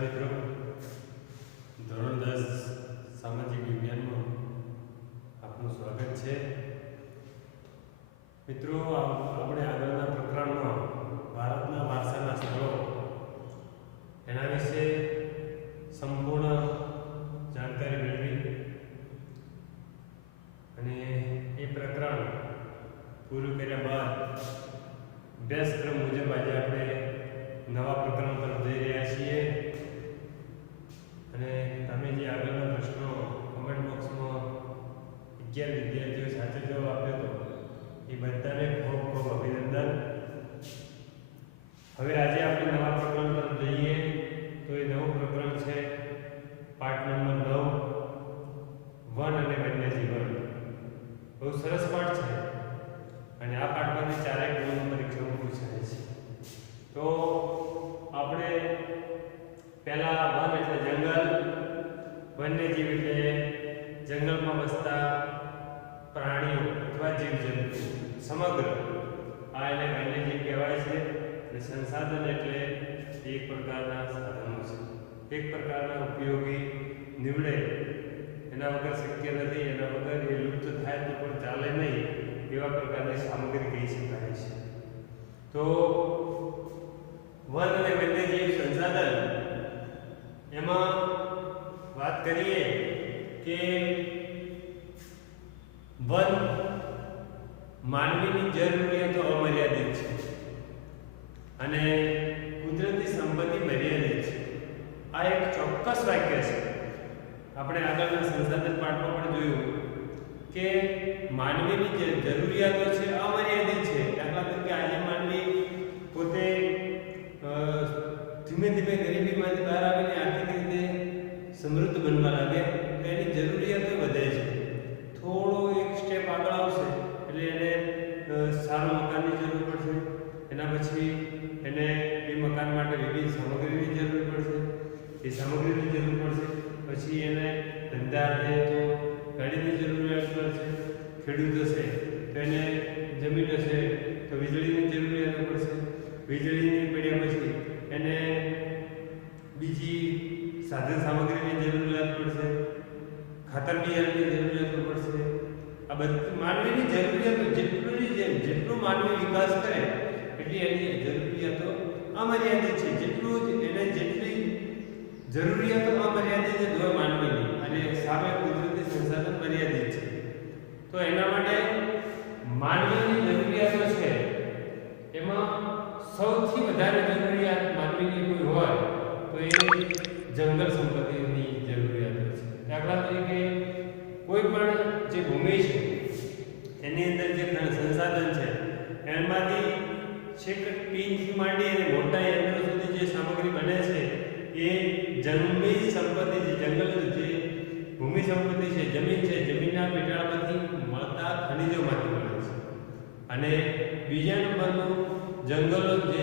મિત્રો, ધોરણ 10 સામાજિક વિજ્ઞાનમાં આપનું સ્વાગત છે. મિત્રો, આપણે આગળના પ્રકરણમાં ભારતના વારસાના સ્થળો એના વિશે સંપૂર્ણ જાણકારી મેળવી અને એ પ્રકરણ પૂરું કર્યા બાદ અભ્યાસક્રમ મુજબ આજે આપણે નવા પ્રકરણ તરફ જઈ રહ્યા છીએ. અને તમે જે આગળના પ્રશ્નો કમેન્ટ બોક્સમાં 11 વિદ્યાર્થીઓ સાચો જવાબ આપ્યો હતો એ બધાને ખૂબ ખૂબ અભિનંદન. હવે આજે આપણે નવા પ્રકરણ તરફ જઈએ તો એ નવું પ્રકરણ છે પાઠ નંબર 9, વન અને વન્યજીવન. બહુ સરસ પાઠ છે અને આ પાઠમાંથી 4 ગુણોની પરીક્ષામાં પૂછાય છે. તો આપણે પહેલા વન એટલે જંગલ, વન્યજીવ એટલે જંગલમાં વસતા પ્રાણીઓ અથવા જીવજંતુ સમગ્ર, આ એને વન્યજીવ કહેવાય છે. અને સંસાધન એટલે એક પ્રકારના સાધનો છે, એક પ્રકારના ઉપયોગી નીવડે, એના વગર શક્ય નથી, એના વગર એ લુપ્ત થાય તો પણ ચાલે નહીં એવા પ્રકારની સામગ્રી કહી શકાય છે. તો વન અને વન્યજીવ સંસાધન એમાં વાત કરીએ કે વન માનવીની જરૂરિયાતો અમર્યાદિત છે અને કુદરતી સંપત્તિ મર્યાદિત છે. આ એક ચોક્કસ વાક્ય છે. આપણે આગળના સંસાધન પાઠમાં પણ જોયું કે માનવીની જે જરૂરિયાતો છે અમર્યાદિત છે. દાખલા તરીકે આજે માનવી પોતે ધીમે ધીમે ગરીબીમાંથી બહાર આવીને આર્થિક રીતે સમૃદ્ધ બનવા લાગે તો એની જરૂરિયાતો વધે છે. થોડો એક સ્ટેપ આગળ આવશે એટલે એને સારું મકાનની જરૂર પડશે, એના પછી એને એ મકાન માટે વિવિધ સામગ્રીની જરૂર પડશે, એ સામગ્રીની જરૂર પડશે, પછી એને ધંધાર્થે તો ગાડીની જરૂરિયાત પડશે, ખેડૂત હશે તો એને જમીન હશે તો વીજળીની જરૂરિયાત પડશે, વીજળીની પડ્યા પછી એને બીજી સાધન સામગ્રીની જરૂરિયાત પડશે, ખાતર બિયારણની જરૂરિયાત પડશે. આ બધી માનવીની જરૂરિયાતો જેટલું માનવી વિકાસ કરે એટલી એની જરૂરિયાતો અમર્યાદિત છે. જેટલી જરૂરિયાતો અમર્યાદિત છે જો માનવીની, અને સામે કુદરતી સંસાધન મર્યાદિત છે. તો એના માટે માનવીની જરૂરિયાતો છે એમાં સૌથી વધારે જરૂરિયાત માનવીની કોઈ હોય તો એ જંગલ સંપત્તિની જરૂરિયાતો છે. દાખલા તરીકે કોઈ પણ જે ભૂમિ છે એની અંદર જે સંસાધન છે એમાંથી છેક ટીનથી માંડી અને મોટા યંત્રો સુધી જે સામગ્રી બને છે એ જંગલી સંપત્તિ છે, જંગલ જે ભૂમિ સંપત્તિ છે, જમીન છે, જમીનના પેટાળમાંથી મળતા ખનિજોમાંથી મળે છે. અને બીજા નંબરનું જંગલ છે,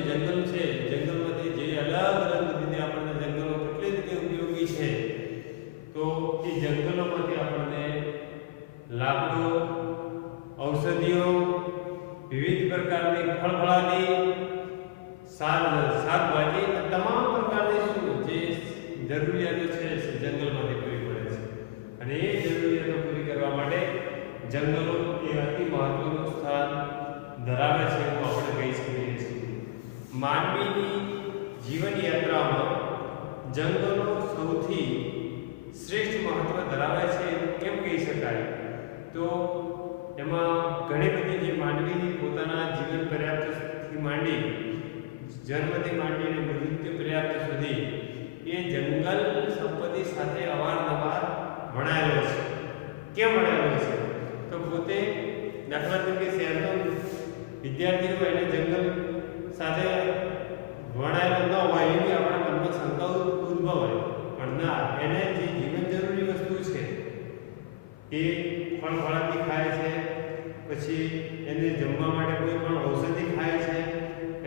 જંગલમાંથી જે અલગ અલગ રીતે આપણને જંગલો કેટલી રીતે ઉપયોગી છે તો એ જંગલોમાંથી આપણને લાકડો, ઔષધિઓ, વિવિધ પ્રકારની ફળફળાદી, શાકભાજી, તમામ પ્રકારની જે જરૂરિયાતો છે જંગલમાંથી પૂરી પડે છે. અને એ જરૂરિયાતો પૂરી કરવા માટે જંગલો એ અતિ મહત્વનું સ્થાન ધરાવે છે એવું આપણે કહી શકીએ છીએ. માનવીની જીવન યાત્રામાં જંગલો સૌથી શ્રેષ્ઠ મહત્વ ધરાવે છે એવું કેમ કહી શકાય? તો એમાં ઘણી બધી જે માનવીની પોતાના જીવન પર્યાપ્તથી માંડી, જન્મથી માંડીને મૃત્યુ પર્યાપ્ત સુધી એ જંગલ સંપત્તિ સાથે અવારનવાર વણાયેલો છે. કેમ વણાયેલો છે? તો પોતે દાખલા તરીકે શહેરનો વિદ્યાર્થીઓ એને જંગલ સાથે વણાયેલો ન હોય એવી આપણા મનમાં શંકાઓ ઉદ્ભવે, પણ ના, એને જે જીવન જરૂરી વસ્તુ છે એ ફળફળાદી ખાય છે, પછી એને જમવા માટે કોઈ પણ ઔષધિ ખાય છે,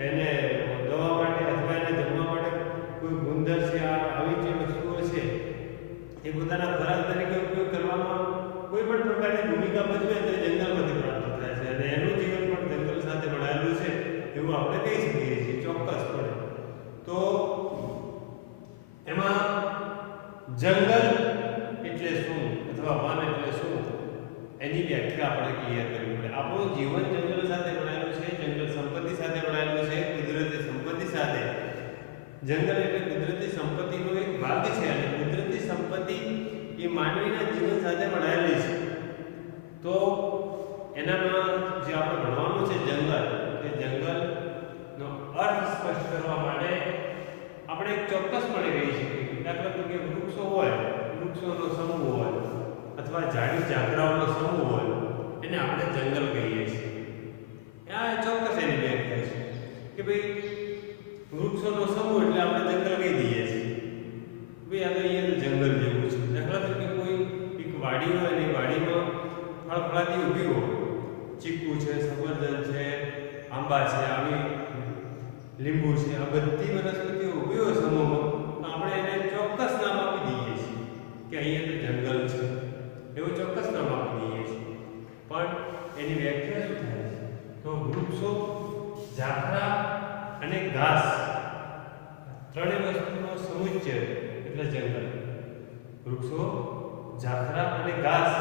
એને દવા માટે અથવા એને જમવા માટે કોઈ ગુંદર છે, આવી જે વસ્તુઓ છે એ પોતાના ખોરાક તરીકે ઉપયોગ કરવામાં કોઈ પણ પ્રકારની ભૂમિકા ભજવે તો જંગલમાંથી પ્રાપ્ત થાય છે. અને એનું જીવન પણ જંગલ સાથે વણાયેલું છે એવું આપણે કહી શકીએ છીએ ચોક્કસપણે. તો એમાં જંગલ એટલે શું અથવા વન એટલે શું એની વ્યાખ્યા આપણે ક્લિયર કરવી પડે. આપણું જીવન જંગલ સાથે જોડાયેલું છે, જંગલ સંપત્તિ સાથે જોડાયેલું છે, કુદરતી સંપત્તિ સાથે. જંગલ એટલે કુદરતી સંપત્તિનો એક ભાગ છે અને કુદરતી સંપત્તિ એ માનવીના જીવન સાથે જોડાયેલી છે. તો એનામાં જે આપણે ભણવાનું છે જંગલ, એ જંગલનો અર્થ સ્પષ્ટ કરવા માટે આપણે ચોક્કસપણે કહી શકીએ. દાખલા તરીકે વૃક્ષો હોય, વૃક્ષોનો સમૂહ હોય અથવા ઝાડી ઝાકરાઓનો સમૂહ હોય, એને આપણે જંગલ કહીએ છીએ. આ ચોક્કસ એની વ્યાખ્યા છે કે ભાઈ વૃક્ષોનો સમૂહ એટલે આપણે જંગલ કહી દઈએ છીએ. ભાઈ આ તો અહીંયા જંગલ જેવું છે. દાખલા તરીકે કોઈ એક વાડી હોય અને વાડીમાં ફળફળાદી ઊભી હોય, ચીકુ છે, સફરજન છે, આંબા છે, આવી લીંબુ છે, આ બધી વનસ્પતિઓ ઊભી હોય સમૂહમાં, તો આપણે એને ચોક્કસ નામ આપી દઈએ છીએ કે અહીંયા તો જંગલ છે, એવું ચોક્કસ નામ આપી દઈએ છીએ. પણ એની વ્યાખ્યા શું થાય છે? તો વૃક્ષો, ઝાકરા અને ઘાસ ત્રણેય વસ્તુનો સમુચ્ચય એટલે જંગલ. વૃક્ષો, ઝાકરા અને ઘાસ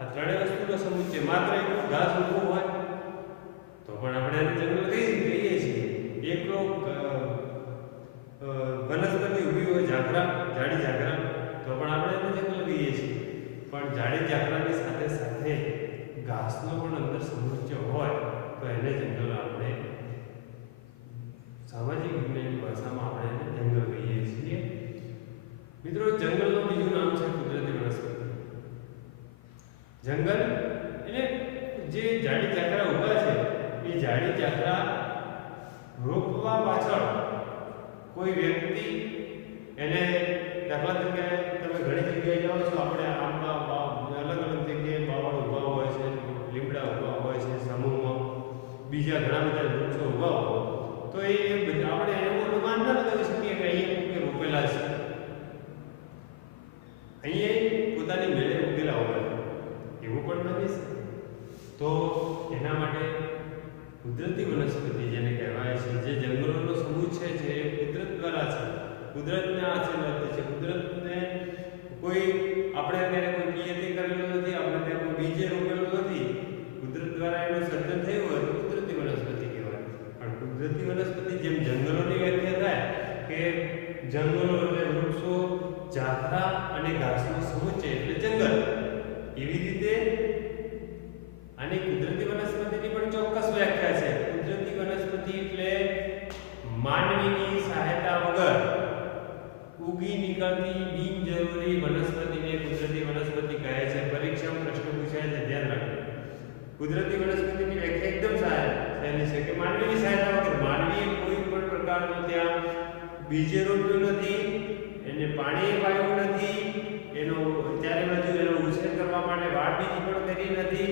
આ ત્રણેય વસ્તુનો સમુચ્ચય. માત્ર એકલું ઘાસ ઊભું હોય તો પણ આપણે એને જંગલ કહીએ છીએ. એકલો વનસ્પતિ ઊભી હોય, ઝાકરા, ઝાડી ઝાકરા, તો પણ આપણે એને જંગલ કહીએ છીએ. પણ ઝાડી ઝાકરાની સાથે સાથે ઘાસનો પણ અંદર સમુચ્ચય હોય તો એને જંગલ આપણે સામાજિક વિજ્ઞાનની ભાષામાં આપણે એને જંગલ કહીએ છીએ. મિત્રો, જંગલનું બીજું નામ છે કુદરતી વનસ્પતિ. જંગલ એટલે જે ઝાડી ઝાકરા ઊભા છે એ ઝાડી ઝાકરા રોપવા પાછળ કોઈ વ્યક્તિ એને, દાખલા તરીકે તમે ઘણી જગ્યાએ જાઓ છો, આપણે આંબા અલગ અલગ જગ્યાએ બાવળ ઊભા હોય છે, લીમડા ઊભા હોય છે સમૂહમાં, બીજા ઘણા બધા વૃક્ષો ઊભા હોય, તો એ આપણે એવું અનુમાન ન લગાવી શકીએ કે અહીંયા રોપેલા છે, અહીંયા પોતાની મેળે ઉગેલા હોય, એવું પણ બની શકે. તો એના માટે કુદરતી વનસ્પતિ જેને કહેવાય છે, જે જંગલોનો સમૂહ છે, જે કુદરત દ્વારા છે, કુદરતના આશીર્વાદથી છે. કુદરતને કોઈ આપણે અત્યારે કોઈ નિયતિ કરેલું નથી, આપણે ત્યાં કોઈ બીજે રોપેલું નથી. કુદરત દ્વારા એનું સર્જન થયું હોય તો કુદરતી વનસ્પતિ કહેવાય. પણ કુદરતી વનસ્પતિ જેમ જંગલોની વ્યાખ્યા થાય કે જંગલો એટલે વૃક્ષો, ઝાકરા અને ઘાસનો સમુચ્ચય એટલે જંગલ, એવી રીતે આની કુદરતી વનસ્પતિની પણ ચોક્કસ વ્યાખ્યા છે. કુદરતી વનસ્પતિ એટલે માનવીની સહાયતા વગર ઉગી નીકળતી બિનજરૂરી વનસ્પતિને કુદરતી વનસ્પતિ કહે છે. પરીક્ષામાં પ્રશ્ન પૂછાય છે, ધ્યાન રાખો. કુદરતી વનસ્પતિની વ્યાખ્યા એકદમ સહેલી છે કે માનવીની સહાયતા વગર, માનવીએ કોઈ પણ પ્રકારનો ત્યાં બીજે રોપ્યું નથી, એને પાણી પાયું નથી, એનો ચારે બાજુ એનો ઉછેર કરવા માટે વાડ બીજી પણ કરી નથી,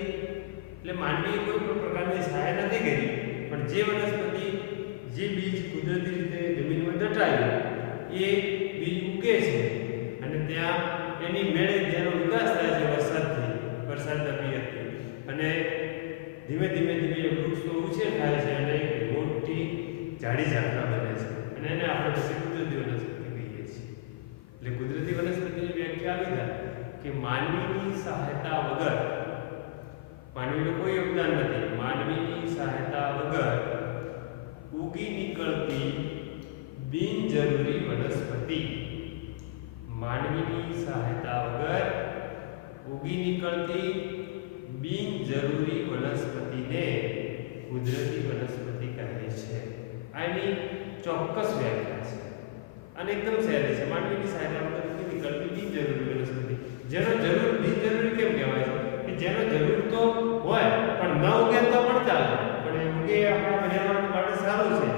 એટલે માનવીએ કોઈ પણ પ્રકારની સહાય નથી કરી. પણ જે વનસ્પતિ, જે બીજ કુદરતી રીતે જમીનમાં દટાયું, એ બીજ ઉગે છે અને ત્યાં એની મેળે જેનો વિકાસ થાય છે વરસાદના પિયતથી, અને ધીમે ધીમે વૃક્ષનો ઉછેર થાય છે અને મોટી ઝાડી ઝાકરા બને છે, અને એને આપણે પછી કુદરતી વનસ્પતિ કહીએ છીએ. એટલે કુદરતી વનસ્પતિની વ્યાખ્યા આવી થાય કે માનવીની સહાયતા વગર, માનવીનું કોઈ યોગદાન નથી, માનવીની સહાયતા વગર ઉગી નીકળતી બિનજરૂરી વનસ્પતિ. માનવીની સહાયતા વગર ઉગી નીકળતી બિનજરૂરી વનસ્પતિને કુદરતી વનસ્પતિ કહે છે. આની ચોક્કસ વ્યાખ્યા છે અને એકદમ સહેલી છે. માનવીની સહાયતા વગર ઉગી નીકળતી બિનજરૂરી વનસ્પતિ. જેનો જરૂર બિનજરૂરી કેમ કહેવાય છે? કે જેનો જરૂર તો હોય પણ ન ઉગે તો પણ ચાલે, પણ એ ઉગે આપણા પર્યાવરણ માટે સારું છે.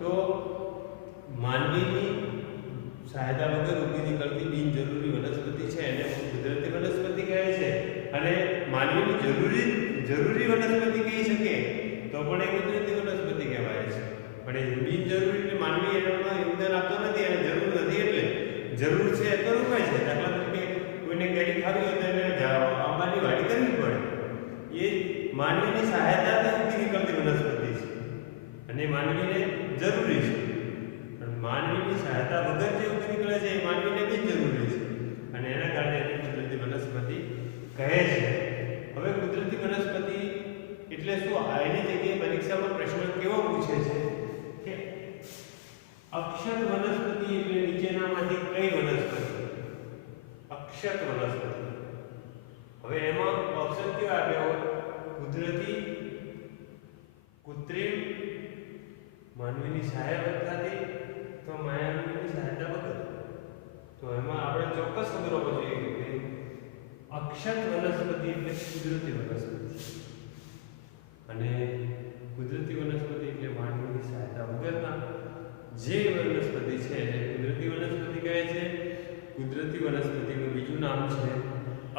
તો માનવીની સહાયતા વગર ઉગી નીકળતી બિનજરૂરી વનસ્પતિ છે એને કુદરતી વનસ્પતિ કહે છે. અને માનવીની જરૂરી વનસ્પતિ કહી શકે તો પણ એ કુદરતી વનસ્પતિ કહેવાય છે. પણ એ બિનજરૂરી એટલે માનવી એમાં યોગદાન આપતો નથી, એને જરૂર નથી, એટલે જરૂર છે તો રોપાય છે. દાખલા તરીકે કોઈને કેરી ખાવી હોય તો એને આંબાની વાડી કરવી પડે, એ માનવીની સહાયતાથી ઉગી નીકળતી વનસ્પતિ છે અને માનવીને જરૂરી છે. પણ માનવીની સહાયતા વગર જે ઉગી નીકળે છે એ માનવીને બિનજરૂરી છે. અક્ષત વનસ્પતિ. હવે એમાં ઓપ્શન કેવા આપ્યા હોય? કુદરતી, કૃત્રિમ, માનવીની સહાયતા થતી તો માનવીની સહાયતા વગર. તો એમાં આપણે ચોક્કસ ખબર હોવી જોઈએ કે અક્ષત વનસ્પતિ એટલે કુદરતી વનસ્પતિ અને કુદરતી વનસ્પતિ એટલે માનવીની સહાયતા વગરના જે વનસ્પતિ છે એને કુદરતી વનસ્પતિ કહે છે. કુદરતી વનસ્પતિનું બીજું નામ છે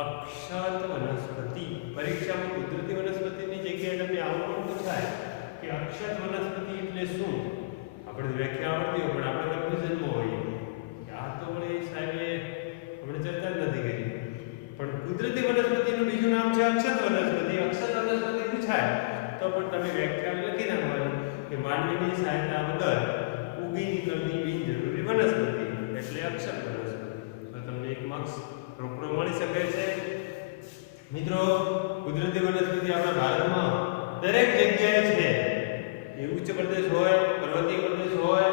અક્ષત વનસ્પતિ. પરીક્ષામાં કુદરતી વનસ્પતિની જગ્યાએ તમને આવું પણ પૂછાય કે અક્ષત વનસ્પતિ એટલે શું? આપણે વ્યાખ્યા આવડતી હોય પણ આપણે કન્ફ્યુઝનમાં હોઈએ કે આ તો વળી સાહેબે આપણે ચર્ચા જ નથી કરી. પણ કુદરતી વનસ્પતિનું બીજું નામ છે અક્ષત વનસ્પતિ. અક્ષત વનસ્પતિ પૂછાય તો પણ તમે વ્યાખ્યા લખી નાખવાની કે માનવીની સહાયતા વગર ઉગી નીકળતી બિનજરૂરી વનસ્પતિ એટલે અક્ષત વનસ્પતિ. તો તમને 1 માર્ક્સ રોકડો મળી શકે છે. મિત્રો, કુદરતી વનસ્પતિ આપણા ભારતમાં દરેક જગ્યાએ છે. એ ઉચ્ચ પ્રદેશ હોય, પર્વતીય પ્રદેશ હોય,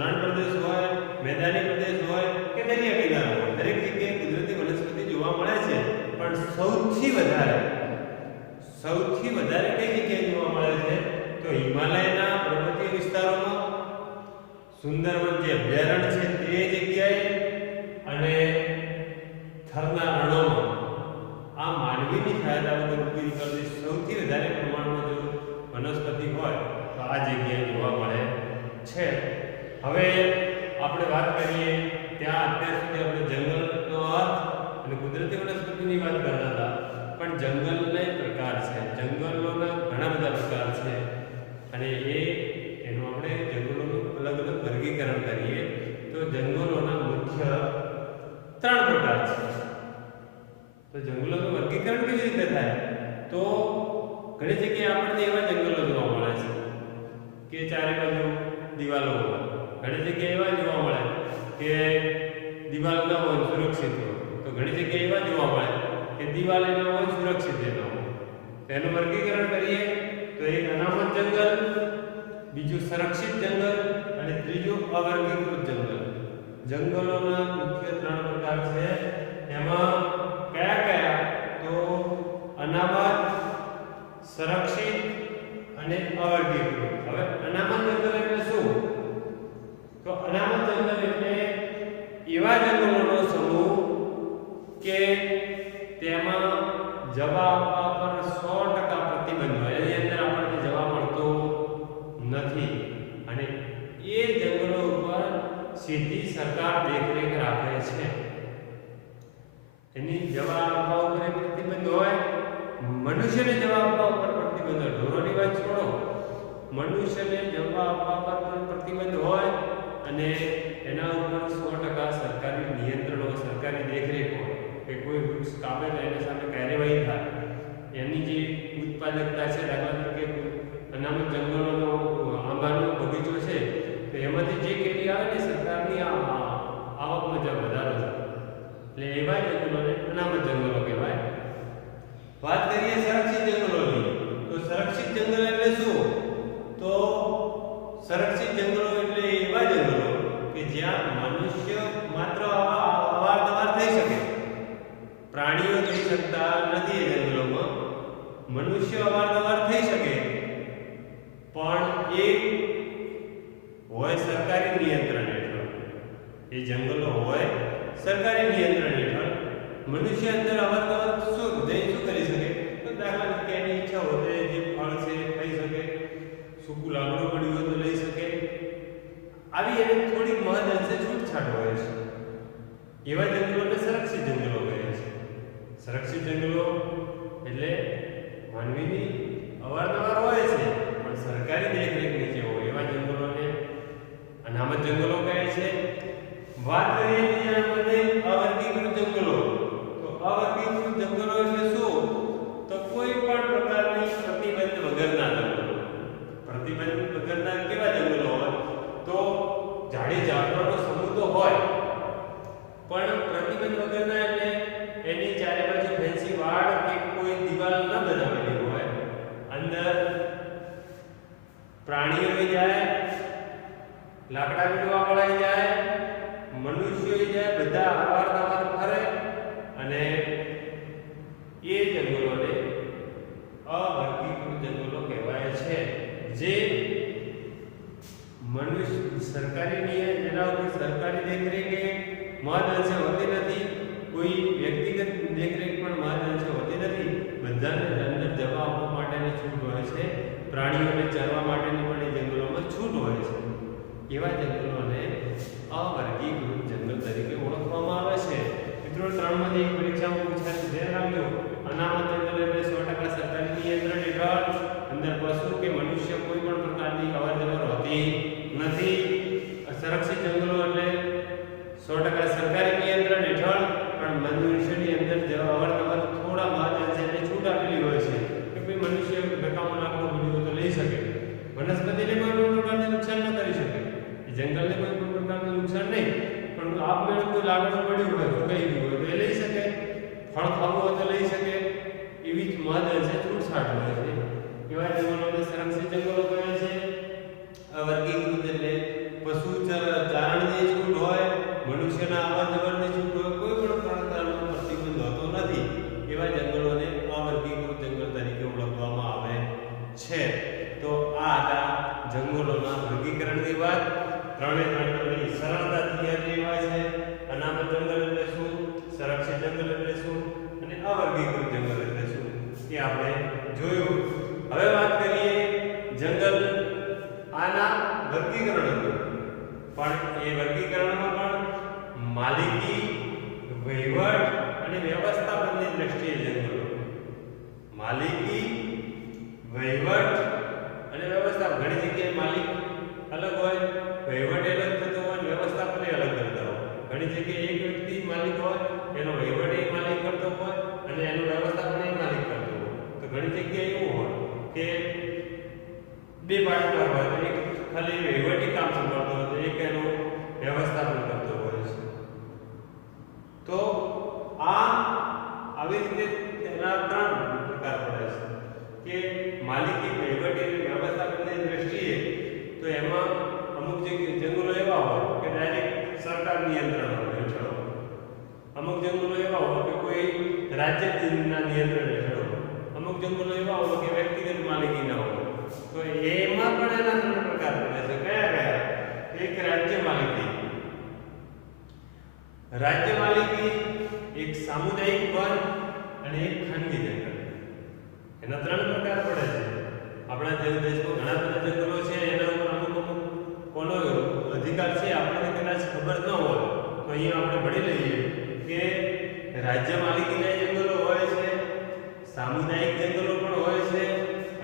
રણ પ્રદેશ હોય, મેદાની પ્રદેશ હોય કે દરિયા કિનારો હોય, દરેક જગ્યાએ કુદરતી વનસ્પતિ જોવા મળે છે. પણ સૌથી વધારે કઈ જગ્યાએ જોવા મળે છે? તો હિમાલયના પર્વતીય વિસ્તારોમાં, સુંદરવન જે અભયારણ્ય છે તે જગ્યાએ અને થરના રણોમાં. આ માનવીની સહાયતા વગર ઉગી નીકળતી સૌથી વધારે પ્રમાણમાં જો વનસ્પતિ હોય તો આ જગ્યાએ જોવા મળે છે. હવે આપણે વાત કરીએ ત્યાં અત્યાર સુધી આપણે જંગલનો અર્થ અને કુદરતી વનસ્પતિની વાત કરતા હતા. પણ જંગલના પ્રકાર છે. જંગલોના ઘણા બધા પ્રકાર છે અને એનું આપણે જંગલોનું અલગ અલગ વર્ગીકરણ કરીએ તો જંગલોના મુખ્ય 3 પ્રકાર છે. તો જંગલોનું વર્ગીકરણ કેવી રીતે થાય? તો ઘણી જગ્યાએ આપણને એવા જંગલો જોવા મળે છે કે ચારે બાજુ દિવાલો હોય. ઘણી જગ્યાએ એવા જોવા મળે કે દિવાલ ન હોય, સુરક્ષિત હોય. તો ઘણી જગ્યાએ એવા જોવા મળે કે દિવાલ ન હોય, સુરક્ષિત ન હોય. તેનું વર્ગીકરણ કરીએ તો એક અનામત જંગલ, બીજું સંરક્ષિત જંગલ અને ત્રીજું અવર્ગીકૃત જંગલ. જંગલોના મુખ્ય 3 પ્રકાર છે. એમાં કયા? તો અનામત, સંરક્ષિત અને અવર્ગીકૃત. હવે અનામત જંગલ એટલે શું? તો અનામત જંગલ એટલે એવા જંગલોનો સમૂહ કે તેમાં જવા આવવા પર 100% પ્રતિબંધ હોય. એની અંદર આપણને જવા મળતો નથી અને એ જંગલો ઉપર સીધી સરકાર દેખરેખ રાખે છે. એની જવા આવવા ઉપર પ્રતિબંધ હોય. મનુષ્યને જવા આવવા ઉપર પ્રતિબંધ હોય. ઢોરોની વાત છોડો, મનુષ્યને જવા આવવા પર પણ પ્રતિબંધ હોય અને એના ઉપર 100% સરકારી નિયંત્રણો, સરકારી દેખરેખ હોય કે કોઈ વૃક્ષ કાપે તો એની સામે કાર્યવાહી થાય. એની જે ઉત્પાદકતા છે, દાખલા તરીકે અનામત જંગલોનો આંબાનો બગીચો છે તો એમાંથી જે કેરી આવે ને સરકારની આવકમાં જ વધારો થાય. એટલે એવા જંગલોને અનામત જંગલો કહેવાય. વાત કરીએ સંરક્ષિત જંગલોની તો સંરક્ષિત જંગલ એટલે શું? તો સંરક્ષિત જંગલો એટલે એવા જંગલો કે જ્યાં મનુષ્ય માત્ર અવારનવાર થઈ શકે. પ્રાણીઓ થઈ શકતા નથી. એ જંગલોમાં મનુષ્ય અવારનવાર થઈ શકે પણ એ હોય સરકારી નિયંત્રણ હેઠળ. એ જંગલો હોય સરકારી નિયંત્રણ હેઠળ. મનુષ્ય અંદર અવારનવાર શું કરી શકે? તો દાખલા તરીકે એની ઈચ્છા હોય તો જે ફળ છે ખાઈ શકે, સૂકું લાકડું પડ્યું હોય તો લઈ શકે. આવી એને થોડીક મહદ અંશે છૂટછાટ હોય છે. એવા જંગલોને સંરક્ષિત જંગલો કહે છે. સંરક્ષિત જંગલો એટલે માનવીની અવારનવાર હોય છે પણ સરકારી દેખરેખ નીચે હોય એવા જંગલોને અનામત જંગલો કહે છે. વાત કરીએ બીજા નંબરે અવર્ગીકૃત જંગલો. તો અવર્ગીકૃત જંગલો એટલે શું? તો કોઈ પણ પ્રકારની પ્રતિબંધ વગરના જંગલો. પ્રતિબંધ વગરના કેવા જંગલો હોય? તો ઝાડી ઝાકરાનો સમૂહ તો હોય પણ પ્રતિબંધ વગરના એટલે એની ચારે બાજુ ફેન્સી વાડ કે કોઈ દિવાલ ન બનાવેલી હોય. અંદર પ્રાણીઓ જાય, લાકડા વીણવા વાળા જાય, મનુષ્યો જાય, બધા અવારનવાર ફરે અને એ જંગલોને અવર્ગીકૃત જંગલો કહેવાય છે, જે મનુષ્ય સરકારી નિયમ જેના ઉપર સરકારી દેખરેખ મહદઅંશે હોતી નથી, કોઈ વ્યક્તિગત દેખરેખ પણ મહદઅંશે હોતી નથી, બધાને અંદર જવા આવવા માટેની છૂટ હોય છે, પ્રાણીઓને ચરવા માટેની પણ એ જંગલોમાં છૂટ હોય છે. એવા જંગલોને અવર્ગીકૃત જંગલ તરીકે ઓળખવામાં આવે છે. મિત્રો 3 માંથી એક પરીક્ષામાં પૂછાયું, ધ્યાન રાખજો. અનામત જંગલ એટલે 100% સરકારી નિયંત્રણ હેઠળ અંદર પશુ કે મનુષ્ય કોઈ પણ પ્રકારની અવરજવર હોતી નથી. સંરક્ષિત જંગલો એટલે 100% સરકારી નિયંત્રણ હેઠળ પણ મનુષ્યની અંદર અવરજવર થોડા મહદઅંશે એને છૂટ આપેલી હોય છે કે ભાઈ મનુષ્ય નકામો લાકડો પડ્યો તો લઈ શકે, વનસ્પતિને કોઈ પણ પ્રકારનું નુકસાન ન કરી શકે, જંગલને કોઈ પણ પ્રકારનું નુકસાન નહીં, પણ આપમેળે કોઈ લાકડો પડ્યું હોય સુકાઈ ગયું હોય તો એ લઈ શકે, ફળ ખાવું હોય તો લઈ શકે, એવી જ મહદઅંશે છૂટછાટ હોય છે. એવા જંગલોને સંરક્ષિત જંગલો કહે છે. અવર્ગીકૃત એટલે પશુ ચારણની છૂટ હોય, મનુષ્યના અવરજવરની છૂટ હોય, કોઈ પણ પ્રકારનો પ્રતિબંધ હોતો નથી, એવા જંગલોને અવર્ગીકૃત જંગલ તરીકે ઓળખવામાં આવે છે. તો આ હતા જંગલોના વર્ગીકરણની વાત. 3 તમને સરળતાથી યાદ રહેવા છે. અનામત જંગલ એટલે શું, સંરક્ષિત જંગલ એટલે શું અને અવર્ગીકૃત જંગલ એટલે શું એ આપણે જોયું. હવે વાત કરીએ જંગલ આના વર્ગીકરણ હતું, પણ એ વર્ગીકરણમાં પણ માલિકી, વહીવટ અને વ્યવસ્થાપનની દ્રષ્ટિએ જંગલો, માલિકી, વહીવટ અને વ્યવસ્થાપન, ઘણી જગ્યાએ માલિક અલગ હોય, વહીવટ અલગ થતો હોય, વ્યવસ્થાપન અલગ કરતા હોય. ઘણી જગ્યાએ એક વ્યક્તિ માલિક હોય, એનો વહીવટ એ માલિક કરતો હોય અને એનું વ્યવસ્થાપન એ માલિક કરતો હોય. તો ઘણી જગ્યાએ એવું હોય કે 2 પાર્ટનર હોય, તો એક ખાલી વહીવટી કામ સંભાળતો હોય તો એક એનું વ્યવસ્થાપન કરતો હોય છે. તો આવી રીતે તેના 3 પ્રકાર પડે છે કે માલિકી, વહીવટી અને વ્યવસ્થાપનની દ્રષ્ટિએ. તો એમાં અમુક જંગલો એવા હોય કે ડાયરેક્ટ સરકાર નિયંત્રણ હેઠળ હોય, અમુક જંગલો એવા હોય કે કોઈ રાજ્યના નિયંત્રણ હેઠળ હોય, અમુક જંગલો એવા હોય કે વ્યક્તિગત માલિકીના હોય. તો એમાં પણ એના 3 પ્રકાર પડે છે. કયા? એક રાજ્ય માલિકી, એક સામુદાયિક વન અને એક ખાનગી જંગલ. એના 3 પ્રકાર પડે છે. આપણા દેશમાં ઘણા બધા જંગલો છે, એના ઉપર અમુક કોનો અધિકાર છે આપણને કદાચ ખબર ન હોય, તો અહીંયા આપણે ભણી લઈએ કે રાજ્ય માલિકીના જંગલો હોય છે, સામુદાયિક જંગલો પણ હોય છે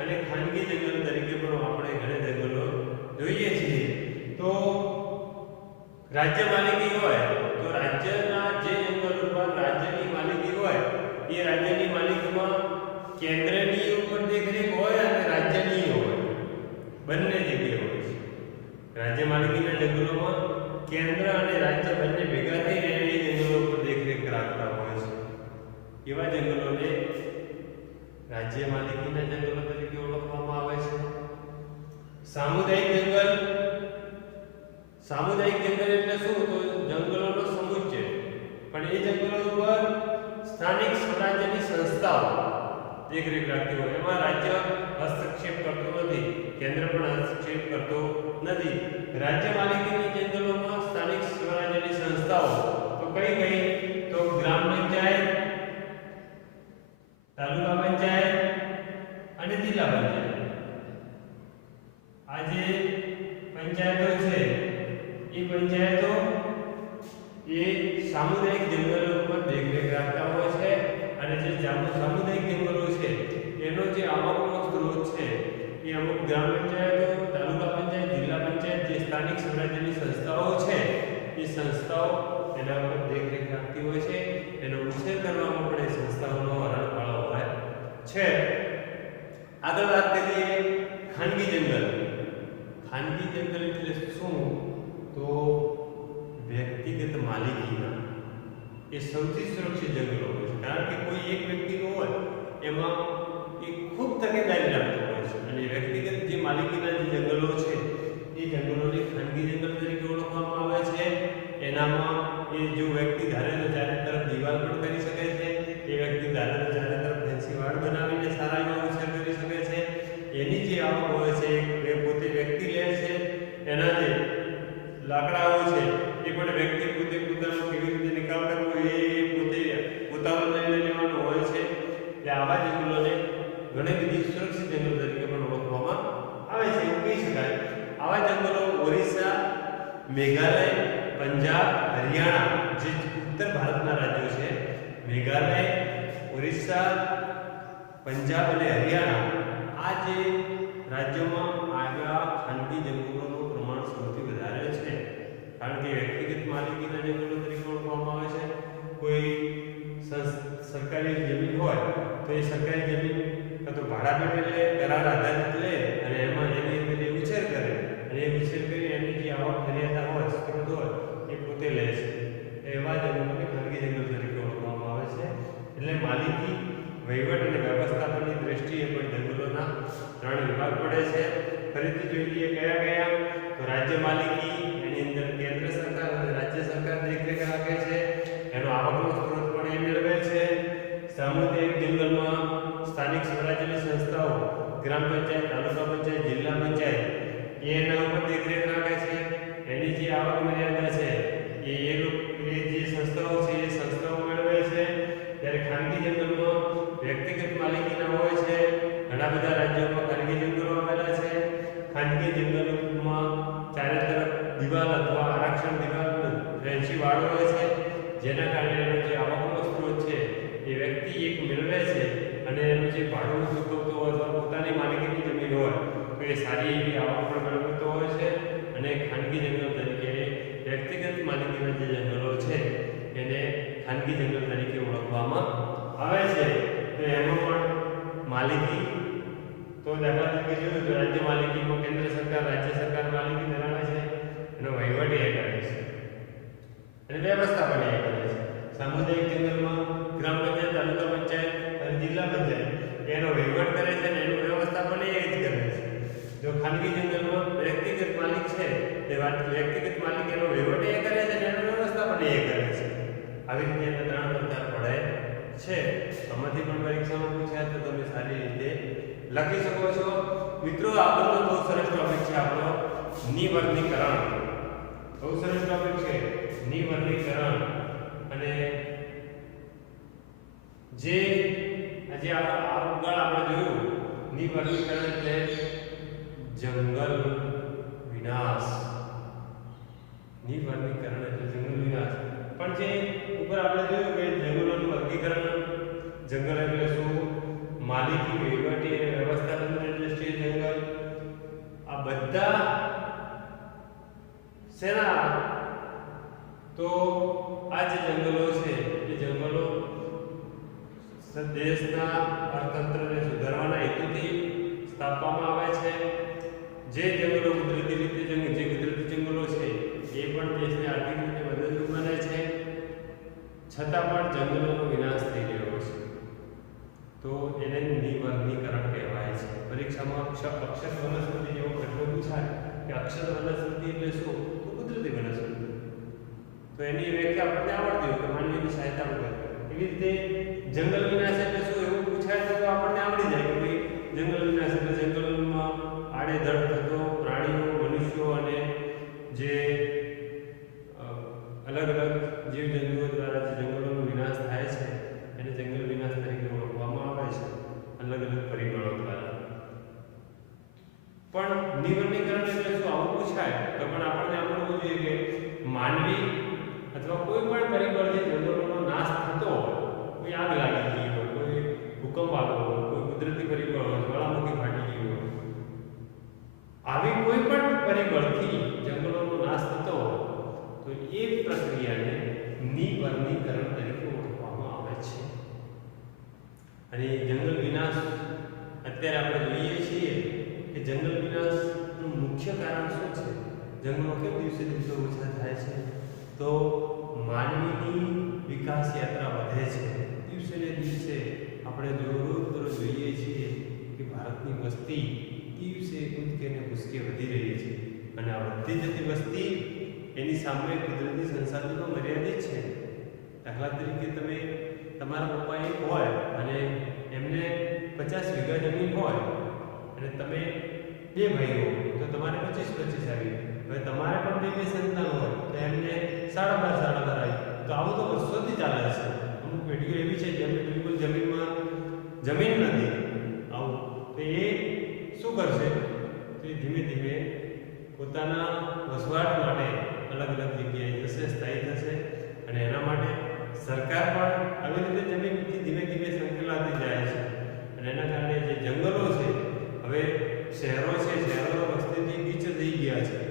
અને ખાનગી જંગલ તરીકે પણ આપણે ઘણા જંગલો જોઈએ છીએ. તો રાજ્ય માલિકી હોય તો રાજ્યના જે જંગલ ઉપર રાજ્યની માલિકી હોય એ રાજ્યની માલિકીમાં કેન્દ્રની ઉપર દેખરેખ હોય અને રાજ્યની હોય, બંને જગ્યાએ હોય છે. રાજ્ય માલિકીના જંગલોમાં કેન્દ્ર અને રાજ્ય બંને ભેગા થઈને એ જંગલો ઉપર દેખરેખ રાખતા હોય છે. એવા જંગલોને રાજ્ય માલિકીના જંગલો તરીકે ઓળખવામાં આવે છે. સામુદાયિક જંગલ એટલે શું? તો જંગલોનો સમુચ્ચય, પણ એ જંગલો ઉપર સ્થાનિક સ્વરાજ્યની સંસ્થાઓ દેખરેખ રાખતી હોય. એમાં રાજ્ય હસ્તક્ષેપ કરતું નથી, કેન્દ્ર પણ હસ્તક્ષેપ કરતો નથી. રાજ્ય માલિકીની જંગલોમાં સ્થાનિક સ્વરાજ્યની સંસ્થાઓ તો કઈ? તો ગ્રામ પંચાયત, તાલુકા પંચાયત અને જિલ્લા પંચાયત. આ જે પંચાયતો છે એ પંચાયતો એ સામુદાયિક જંગલો ઉપર દેખરેખ રાખતા હોય છે અને જે સામુદાયિક જંગલો છે એનો જે આવકનો સ્ત્રોત છે એ અમુક ગ્રામ પંચાયતો, તાલુકા પંચાયત, જિલ્લા પંચાયત, જે સ્થાનિક સ્વરાજ્યની સંસ્થાઓ છે એ સંસ્થાઓ એના ઉપર દેખરેખ રાખતી હોય છે. એનો ઉછેર કરવામાં પણ એ સંસ્થાઓનો હરણફાળો હોય છે. આગળ વાત કરીએ ખાનગી જંગલ. ખાનગી જંગલ એટલે શું? તો વ્યક્તિગત માલિકીના એ સૌથી સુરક્ષિત જંગલો હોય છે, કારણ કે કોઈ એક વ્યક્તિનો હોય એમાં એ ખૂબ તકેદારી રાખતો હોય છે અને વ્યક્તિગત જે માલિકીના જે જંગલો છે એ જંગલોને ખાનગી જંગલ તરીકે ઓળખવામાં આવે છે. એનામાં એ જો વ્યક્તિ ધારે તો ચારે તરફ દીવાલ પણ કરી શકે છે લાકડાઓ છે એ પણ વ્યક્તિ પોતે પોતાનો કેવી રીતે નિકાલ કરવો એ પોતે પોતાનો નિર્ણય લેવાનો હોય છે. એટલે આવા જંગલોને ઘણી બધી સુરક્ષિત જંગલ તરીકે પણ ઓળખવામાં આવે છે એવું કહી શકાય. આવા જંગલો ઓરિસ્સા, મેઘાલય, પંજાબ, હરિયાણા જે ઉત્તર ભારતના રાજ્યો છે, મેઘાલય, ઓરિસ્સા, પંજાબ અને હરિયાણા આ જે રાજ્યોમાં આવેલા ખાનગી જંગલોનું પ્રમાણ સૌથી વધારે છે. કારણ કે વ્યક્તિગત માલિકીના જંગલો તરીકે ઓળખવામાં આવે છે. કોઈ સરકારી જમીન હોય તો એ સરકારી જમીન કાં તો ભાડા પેટે લે, કરાર આધારિત લે અને એમાં એની અંદર ઉછેર કરે અને એ ઉછેર કરી એની જે આવક મર્યાદા હોય, સ્ત્રોત હોય એ પોતે લે છે. એવા જંગલોને ખાનગી જંગલ તરીકે ઓળખવામાં આવે છે. એટલે માલિકી, વહીવટ અને વ્યવસ્થાપનની દ્રષ્ટિએ પણ જંગલોના 3 વિભાગ પડે છે. ફરીથી જોઈ લઈએ કયા કયા. તો રાજ્ય માલિકી, એની અંદર કેન્દ્ર સરકાર અને રાજ્ય સરકાર દેખરેખ રાખે છે. એનો આવકનો સ્ત્રોત પણ એ મેળવે છે. સામુદાયિક જંગલમાં સ્થાનિક સ્વરાજ્યની સંસ્થાઓ, ગ્રામ પંચાયત, તાલુકા પંચાયત, જિલ્લા પંચાયત એના ઉપર દેખરેખ રાખે છે. એની જે આવક મર્યાદા છે એ જે સંસ્થાઓ છે એ સંસ્થાઓ મેળવે છે. ત્યારે ખાનગી જંગલમાં વ્યક્તિગત માલિકીના હોય છે. ઘણા બધા રાજ્યોમાં ખાનગી જંગલો આવેલા છે. ખાનગી જંગલોમાં ચારે તરફ દિવાલ અથવા આરક્ષણ દિવાલ ફેન્સી વાળો હોય છે, જેના કારણે એનો જે આવકનો સ્ત્રોત છે એ વ્યક્તિ એક મેળવે છે અને એનું જે ભાડું ચૂકવતો હોય અથવા પોતાની માલિકીની જમીન હોય તો એ સારી એવી આવક પણ મેળવતો હોય છે. અને ખાનગી જંગલ તરીકે વ્યક્તિગત માલિકીના જે જંગલો છે એને ખાનગી જંગલ તરીકે ઓળખવામાં આવે છે. તો એમાં પણ માલિકી તો દાખલા તરીકે જોયું તો રાજ્ય માલિકીમાં કેન્દ્ર સરકાર, રાજ્ય સરકાર માલિકી ધરાવે છે. એનો વહીવટ એ કરે છે અને વ્યવસ્થા પણ એ કરે છે. સામુદાયિક જંગલમાં ગ્રામ પંચાયત, તાલુકા પંચાયત અને જિલ્લા પંચાયત એનો વહીવટ કરે છે અને એનું વ્યવસ્થા પણ એ જ કરે છે. જો ખાનગી જંગલમાં વ્યક્તિગત માલિક છે તે વ્યક્તિગત માલિક એનો વહીવટ એ કરે છે અને એનું વ્યવસ્થા પણ એ કરે છે. આવી રીતે એના 3 પ્રકાર પડે છે. આમાંથી પણ પરીક્ષામાં પૂછ્યા તો તમે સારી રીતે લખી શકો છો. મિત્રો આગળનો બહુ સરસ ટોપિક છે આપણો નિવર્ગીકરણ. બહુ સરસ ટોપિક છે નિવર્ગીકરણ. અને જે આજે આગળ આપણે જોયું નિવર્ગીકરણ એટલે જંગલ વિનાશ. નિવર્ગીકરણ એટલે જંગલ વિનાશ. પણ જે ઉપર આપણે જોયું કે જંગલોનું વર્ગીકરણ, જંગલ એટલે શું, માલિકી, વહીવટી અને વ્યવસ્થાપનની દ્રષ્ટિએ જંગલ, આ બધા શેના? તો આ જે જંગલો છે એ જંગલો દેશના અર્થતંત્રને સુધારવાના હેતુથી સ્થાપવામાં આવે છે. જે જંગલો કુદરતી રીતે જે કુદરતી જંગલો છે એ પણ દેશને આર્થિક રીતે મદદરૂપ બને છે. છતાં પણ જંગલોનો વિનાશ થઈ રહ્યો છે તો એને નિવર્ગીકરણ કહેવાય છે. પરીક્ષામાં અક્ષર વનસ્પતિ જેવો પ્રશ્ન પૂછાય કે અક્ષર વનસ્પતિ એટલે શું? તો કુદરતી વનસ્પતિ. તો એની વ્યાખ્યા આપણને આવડતી હોય કે માનવીની સહાયતા વગર. એવી રીતે જંગલ વિનાશ એટલે શું એવું પૂછાય તો આપણને આવડી જાય કે ભાઈ જંગલ વિનાશ એટલે જંગલમાં આડેધડ થતો પ્રાણીઓ, મનુષ્યો અને જે અલગ અલગ જીવજંતુઓ દ્વારા જે જંગલોનો વિનાશ થાય છે એને જંગલ વિનાશ તરીકે ઓળખવામાં આવે છે, અલગ અલગ પરિબળો દ્વારા. પણ નિવર્ગીકરણ એટલે શું આવું પૂછાય તો પણ આપણને આવડવું જોઈએ કે માનવી અથવા કોઈ પણ પરિબળ જે જંગલોનો નાશ થતો હોય, કોઈ આગ લાગી ગઈ હોય, કોઈ ભૂકંપ આવ્યો હોય, કોઈ કુદરતી પરિબળ હોય, જ્વાળામુખી ફાટી ગઈ હોય, આવી કોઈ પણ પરિબળથી જંગલોનો નાશ થતો હોય તો એ પ્રક્રિયાને નિવર્ગીકરણ તરીકે ઓળખવામાં આવે છે. અને જંગલ વિનાશ અત્યારે આપણે જોઈએ છીએ કે જંગલ વિનાશનું મુખ્ય કારણ શું છે? જંગલો કેમ દિવસે દિવસે ઓછા થાય છે? તો માનવીની વિકાસ યાત્રા વધે છે. દિવસે ને દિવસે આપણે રોજ જોઈએ છીએ કે ભારતની વસ્તી દિવસે કૂદકે ને ભૂસકે વધી રહી છે અને આ વધતી જતી વસ્તી એની સામે કુદરતી સંસાધનો મર્યાદિત છે. દાખલા તરીકે તમે તમારા પપ્પા એક હોય અને એમને 50 વીઘા જમીન હોય અને તમે 2 ભાઈઓ તો તમારે 25 આવી. હવે તમારે પણ 2 સંતાન સાડા બાર આવી. તો આવું તો વર્ષોથી ચાલે છે. અમુક પેઢીઓ એવી છે જેમને બિલકુલ જમીનમાં જમીન નથી. આવું તો એ શું કરશે? તો એ ધીમે ધીમે પોતાના વસવાટ માટે અલગ અલગ જગ્યાએ જશે, સ્થાયી થશે. અને એના માટે સરકાર પણ આવી રીતે જમીનથી ધીમે ધીમે સંકેલાતી જાય છે. અને એના કારણે જે જંગલો છે, હવે શહેરો છે, શહેરો વસ્તીથી ગીચ થઈ ગયા છે.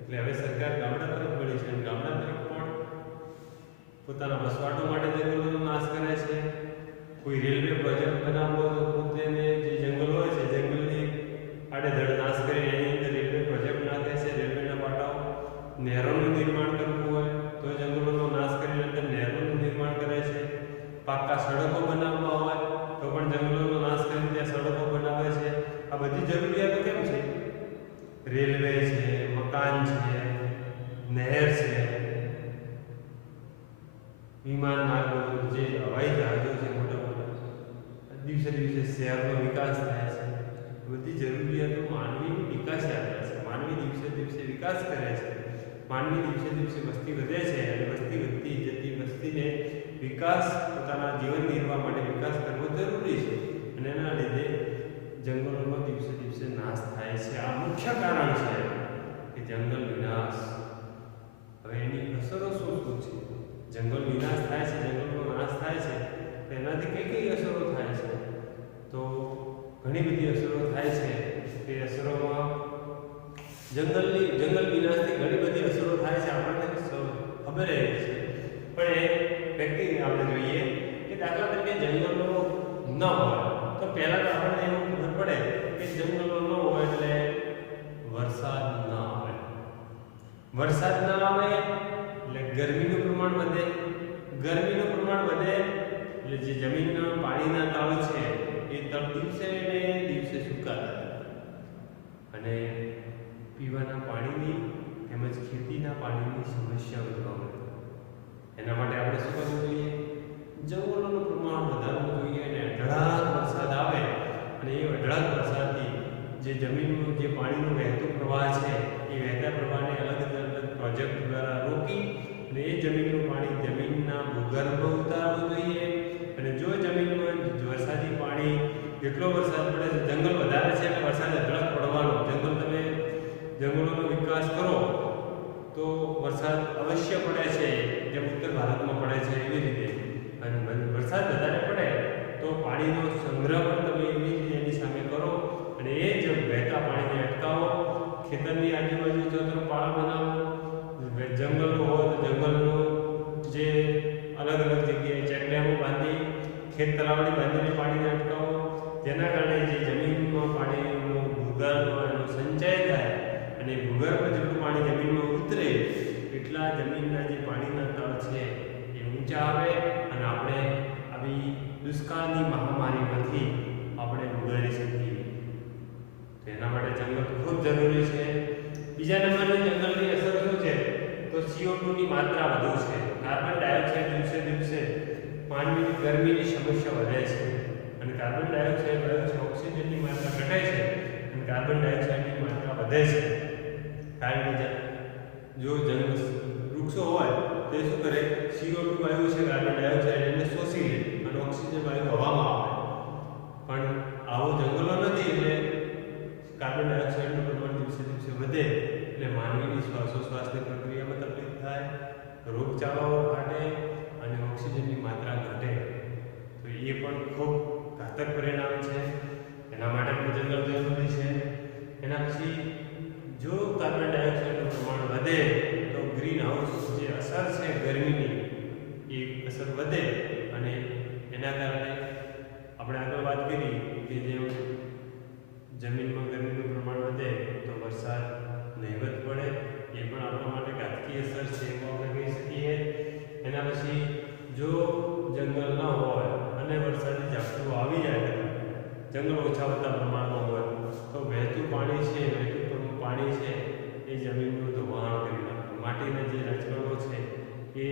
એટલે હવે સરકાર ગામડા તરફ વળી છે અને ગામડા તરફ પણ પોતાના વસવાટો માટે જંગલોનો નાશ કરે છે. કોઈ રેલવે પ્રોજેક્ટ બનાવવો તો પોતાને જે જંગલ હોય છે, જંગલની આડેધડ નાશ કરી એની અંદર રેલવે પ્રોજેક્ટ નાખે છે, રેલવેના પાટાઓ. નહેરોનું નિર્માણ કરવું હોય તો જંગલોનો નાશ કરીને અંદર નહેરોનું નિર્માણ કરે છે. પાકા સડકો બનાવવા હોય તો પણ જંગલોનો નાશ કરીને ત્યાં સડકો બનાવે છે. આ બધી જરૂરિયાતો કેમ છે? રેલવે છે, મકાન છે, નહેર છે, વિમાન માર્ગો, જે હવાઈ જહાજો છે મોટા મોટા, દિવસે દિવસે શહેરનો વિકાસ થાય છે. બધી જરૂરિયાતો માનવીની વિકાસે આપે છે. માનવી દિવસે દિવસે વિકાસ કરે છે. માનવી દિવસે દિવસે વસ્તી વધે છે અને વસ્તી વધતી જતી વસ્તીને વિકાસ, પોતાના જીવન નિર્વાહ માટે વિકાસ કરવો જરૂરી છે. અને એના લીધે જંગલોનો દિવસે દિવસે નાશ થાય છે. આ મુખ્ય કારણ છે કે જંગલ વિનાશ. હવે એની અસરો શું શું છે? જંગલ વિનાશ થાય છે, જંગલનો નાશ થાય છે, તો એનાથી કઈ કઈ અસરો થાય છે? તો ઘણી બધી અસરો થાય છે. તે અસરોમાં જંગલ વિનાશથી ઘણી બધી અસરો થાય છે. આપણને ખબર જ છે. પણ એ વ્યક્તિને આપણે જોઈએ કે દાખલા તરીકે જંગલો ન હોય તો પહેલાં તો આપણને એવું ખબર પડે કે જંગલો ન હોય એટલે વરસાદ ન આવે. વરસાદ ન આવે એટલે ગરમીનું પ્રમાણ વધે. ગરમીનું પ્રમાણ વધે એટલે જે જમીનના પાણીના તળ છે એ તળ દિવસે ને દિવસે સુકાતા અને પીવાના પાણીની તેમજ ખેતીના પાણીની સમસ્યા વધવા માંડી. એના માટે આપણે શું કરવું જોઈએ? જંગલોનું પ્રમાણ વધારવું જોઈએ અને અઢળક વરસાદ આવે અને એ અઢળક વરસાદથી જે જમીનનું જે પાણીનું વહેતું પ્રવાહ છે એ વહેતા પ્રવાહને અલગ અલગ પ્રોજેક્ટ દ્વારા રોકી અને એ જમીનનું પાણી જમીનના ભૂગર્ભ ઉતારવું જોઈએ. અને જો જમીનમાં વરસાદી પાણી જેટલો વરસાદ પડે છે, જંગલ વધારે છે એટલે વરસાદ અઢળક પડવાનો. જંગલોનો વિકાસ કરો તો વરસાદ અવશ્ય પડે છે, જેમ ઉત્તર ભારતમાં પડે છે એવી રીતે. અને વરસાદ વધારે પડે તો પાણીનો સંગ્રહ પણ તમે એવી રીતે એની સામે કરો અને એ જ વહેતા પાણીને અટકાવો. ખેતરની આજુબાજુ ચતુર્પાળા બનાવો. જંગલો હોય તો જંગલનું જે અલગ અલગ જગ્યાએ ચેકડેમો બાંધી, ખેત તલાવડી બાંધીને પાણીને અટકાવો. જેના કારણે જે જમીનમાં પાણીનો ભૂગર્ભમાં એનો સંચય થાય અને ભૂગર્ભ જેટલું પાણી જમીનમાં ઉતરે એટલા જમીનના જે પાણીના તળ છે એ ઊંચા આવે અને આપણે આવી દુષ્કાળની મહામારીમાંથી આપણે ઉગારી શકીએ. તેના માટે જંગલ ખૂબ જરૂરી છે. બીજા નંબરની જંગલની અસર શું છે? તો CO2 ની માત્રા વધુ છે. કાર્બન ડાયોક્સાઇડ દિવસે દિવસે માનવીની ગરમીની સમસ્યા વધે છે અને કાર્બન ડાયોક્સાઇડ વધે છે, ઓક્સિજનની માત્રા ઘટે છે અને કાર્બન ડાયોક્સાઇડની માત્રા વધે છે. કારણ કે જો વૃક્ષો હોય તો એ શું કરે? CO2 વાયુ છે, કાર્બન ડાયોક્સાઇડ એને શોષી લે અને ઓક્સિજન વાયુ હવામાં આવે. પણ આવો જંગલો નથી એટલે કાર્બન ડાયોક્સાઇડનું પ્રમાણ દિવસે દિવસે વધે એટલે માનવીની શ્વાસોશ્વાસની પ્રક્રિયામાં તકલીફ થાય, રોગચાળાઓ ફાટે અને ઓક્સિજનની માત્રા ઘટે. તો એ પણ ખૂબ ઘાતક પરિણામ છે. એના માટે પણ જંગલ જરૂરી છે. એના પછી જો કાર્બન ડાયોક્સાઇડનું પ્રમાણ વધે તો ગ્રીન હાઉસ જે અસર છે ગરમીની એ અસર વધે અને એના કારણે આપણે આગળ વાત કરી કે જેમ જમીનમાં ગરમીનું પ્રમાણ વધે તો વરસાદ નહીવત પડે. એ પણ આપણા માટે ઘાતકી અસર છે એવું આપણે કહી શકીએ. એના પછી જો જંગલ ન હોય અને વરસાદી ઝાપટું આવી જાય, જંગલ ઓછા વધતા પ્રમાણમાં હોય તો વહેતું પાણી છે એ જમીનનું ધોવાણ કરી નાખે. માટીના જે રચકણો છે એ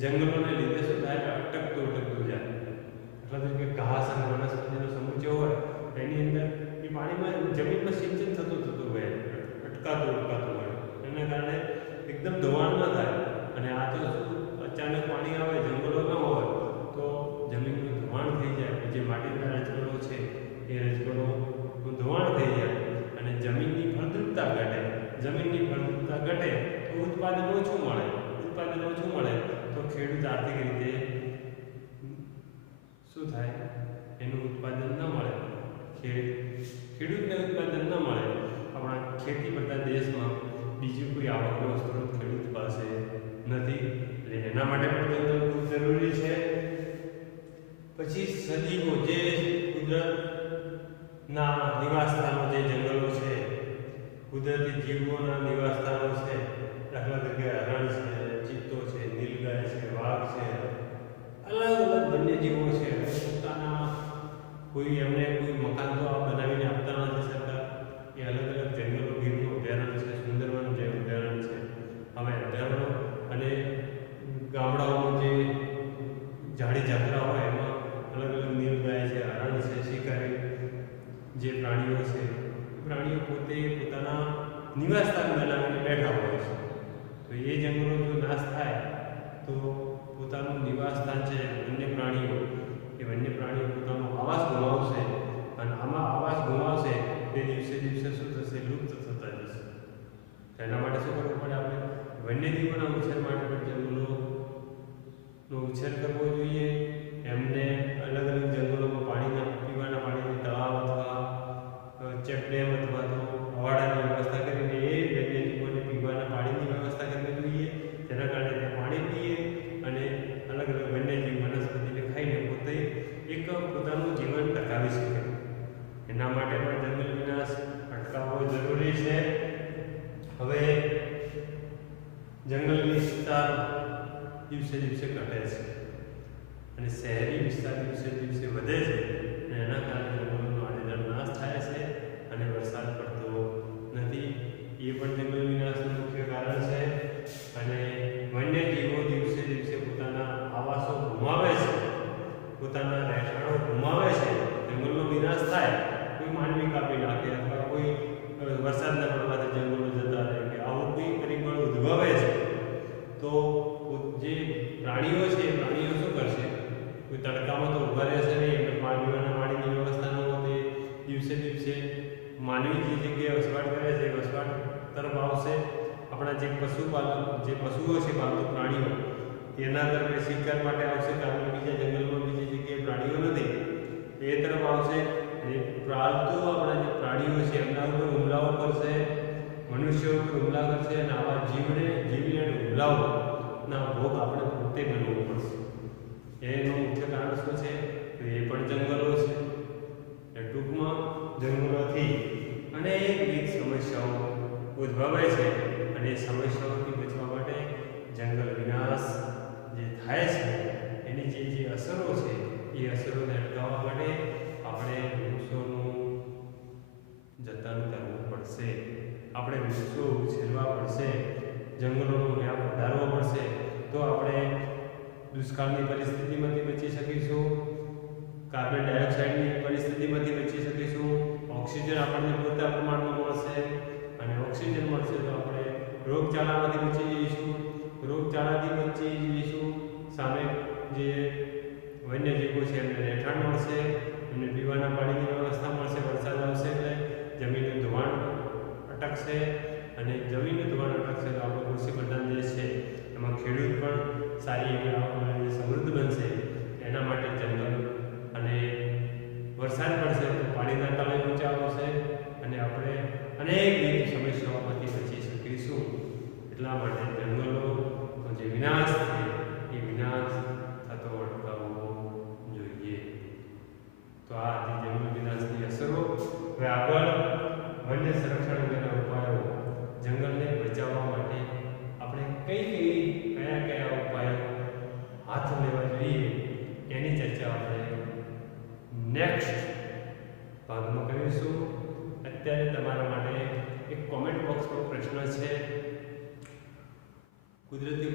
જંગલોને લીધે શું થાય? અટકતું જાય. એટલે કે ઘાસ અને વનસ્પતિનો સમુચ્ચય હોય એની અંદર એ પાણીમાં જમીનમાં સિંચન થતું હોય, અટકાતું હોય. એના કારણે એકદમ ધોવાણ ન થાય અને આ તો ઉત્પાદન ઓછું મળે તો ખેડૂત આર્થિક રીતે શું થાય, એનું ઉત્પાદન ન મળે, ખેડૂતને ઉત્પાદન ન મળે. આપણા ખેતી પ્રધાન દેશમાં બીજું કોઈ આવકનો સ્ત્રોત ખેડૂત પાસે નથી, એટલે એના માટે પણ જંગલ ખૂબ જરૂરી છે. પછી સજીવો, જે કુદરતના નિવાસસ્થાનો, જે જંગલો છે, કુદરતી જીવોના નિવાસસ્થાનો છે, દાખલા તરીકે હરણ છે, ચિત્તો છે, નીલગાય છે, વાઘ છે, અલગ અલગ વન્યજીવો છે. પોતાના કોઈ એમને કોઈ મકાન તો બનાવીને આપતા નથી સરકાર, એ અલગ અલગ જંગલો, ગીરનું અભયારણ્ય છે, સુંદરવન જે અભયારણ્ય છે, હવે અભયારણ્યો અને ગામડાઓમાં જે ઝાડી ઝાકરા હોય એમાં અલગ અલગ નીલગાય છે, હરણ છે, શિકારી જે પ્રાણીઓ છે, પ્રાણીઓ પોતે પોતાના નિવાસસ્થાન બનાવીને બેઠા હોય છે. તો એ જંગલો જો નાશ થાય તો પોતાનું નિવાસસ્થાન છે વન્ય પ્રાણીઓ પોતાનો આવાસ ગુમાવશે, અને આમાં આવાસ ગુમાવશે તે દિવસે શું થશે, લુપ્ત થતા જશે. તેના માટે શું કરવું પડે, આપણે વન્યજીવોના ઉછેર માટે પણ જંગલોનો ઉછેર કરવો જોઈએ. એમને અલગ અલગ જંગલોમાં પીવાના પાણીના તળાવ અથવા ચેકડેમ અથવા તો હવાડાની વ્યવસ્થા કરીને એ વન્યજીવોને પીવાના પાણીની વ્યવસ્થા કરવી જોઈએ, જેના કારણે તે પાણી પીએ અને અલગ અલગ વન્યજીવ વનસ્પતિને ખાઈને પોતે એક પોતાનું જીવન ટકાવી શકે. એના માટે પણ જંગલ વિનાશ અટકાવવો જરૂરી છે. હવે જંગલ વિસ્તાર દિવસે દિવસે ઘટે છે અને શહેરી વિસ્તાર દિવસે દિવસે વધે છે, અને એના કારણે જંગલોનો આડેધડ નાશ થાય છે અને વરસાદ પડતો નથી. એ પણ જંગલ વિનાશનું મુખ્ય કારણ છે. અને વન્યજીવો દિવસે દિવસે પોતાના આવાસો ગુમાવે છે, પોતાના રહેઠાણો ગુમાવે છે. જંગલનો વિનાશ થાય, કોઈ માનવી કાપી નાખે અથવા કોઈ વરસાદ ન પડવાથી જંગલો જતા રહે કે આવું કોઈ પરિબળ ઉદ્ભવે છે, તો જે પ્રાણીઓ છે એ પ્રાણીઓ શું કરશે, કોઈ તડકામાં તો ઊભા રહેશે નહીં. એમને પાણીની વ્યવસ્થા ન હોય, દિવસે દિવસે માનવી જે જગ્યાએ વસવાટ કરે છે વસવાટ તરફ આવશે. આપણા જે પશુઓ છે, પાલતુ પ્રાણીઓ, એના તરફ શિકાર માટે આવશે, કારણ કે બીજા જંગલમાં બીજી જગ્યાએ પ્રાણીઓ નથી, એ તરફ આવશે. અને પાલતુ આપણા જે પ્રાણીઓ છે એમના ઉપર હુમલાઓ કરશે, મનુષ્યો ઉપર હુમલા કરશે, અને આવા જીવલેણ હુમલાઓના ભોગ આપણે પોતે બનવો પડશે. એનું મુખ્ય કારણ શું છે, તો એ પણ જંગલો છે. ટૂંકમાં જંગલોથી અનેકવિધ સમસ્યાઓ ઉદ્ભવે છે, અને એ સમસ્યાઓથી બચવા માટે જંગલ વિનાશ જે થાય છે એની જે અસરો છે એ અસરોને અટકાવવા માટે આપણે વૃક્ષોનું જતન કરવું પડશે. આપણે વૃક્ષો ઉછેરવા પડશે, જંગલોનો વ્યાપ વધારવો પડશે, તો આપણે દુષ્કાળની પરિસ્થિતિમાંથી બચી શકીશું, કાર્બન ડાયોક્સાઇડની પરિસ્થિતિમાંથી બચી શકીશું, ઓક્સિજન આપણને પૂરતા પ્રમાણમાં મળશે, અને ઓક્સિજન મળશે તો આપણે રોગચાળામાંથી બચી જઈશું. સામે જે વન્યજીવો છે એમને રહેઠાણ મળશે, એમને પીવાના પાણીની વ્યવસ્થા મળશે, વરસાદ આવશે એટલે જમીનનું ધોવાણ અટકશે, અને જમીનનું ધોવાણ અટકશે તો આપણો કૃષિ પ્રધાન દેશ છે એમાં ખેડૂત પણ સારી એવી આવક મેળવીને સમૃદ્ધ બનશે. એના માટે જંગલ અને વરસાદ પડશે તો પાણીના તળે ઊંચા આવશે, અને આપણે અનેકવિધ સમસ્યાઓમાંથી બચી શકીશું. એટલા માટે જંગલોનો જે વિનાશ છે એ વિનાશ થતો અટકાવવો જોઈએ. તો આ હતી જંગલ વિનાશની અસરો. હવે આગળ વન્ય સંરક્ષણ અંગેના ઉપાયો, જંગલને બચાવવા માટે આપણે કયા ઉપાયો હાથ લેવા જોઈએ એની ચર્ચા આપણે નેક્સ્ટ ભાગમાં કરીશું. અત્યારે તમારા માટે એક કોમેન્ટ બોક્સમાં પ્રશ્ન છે, કુદરતી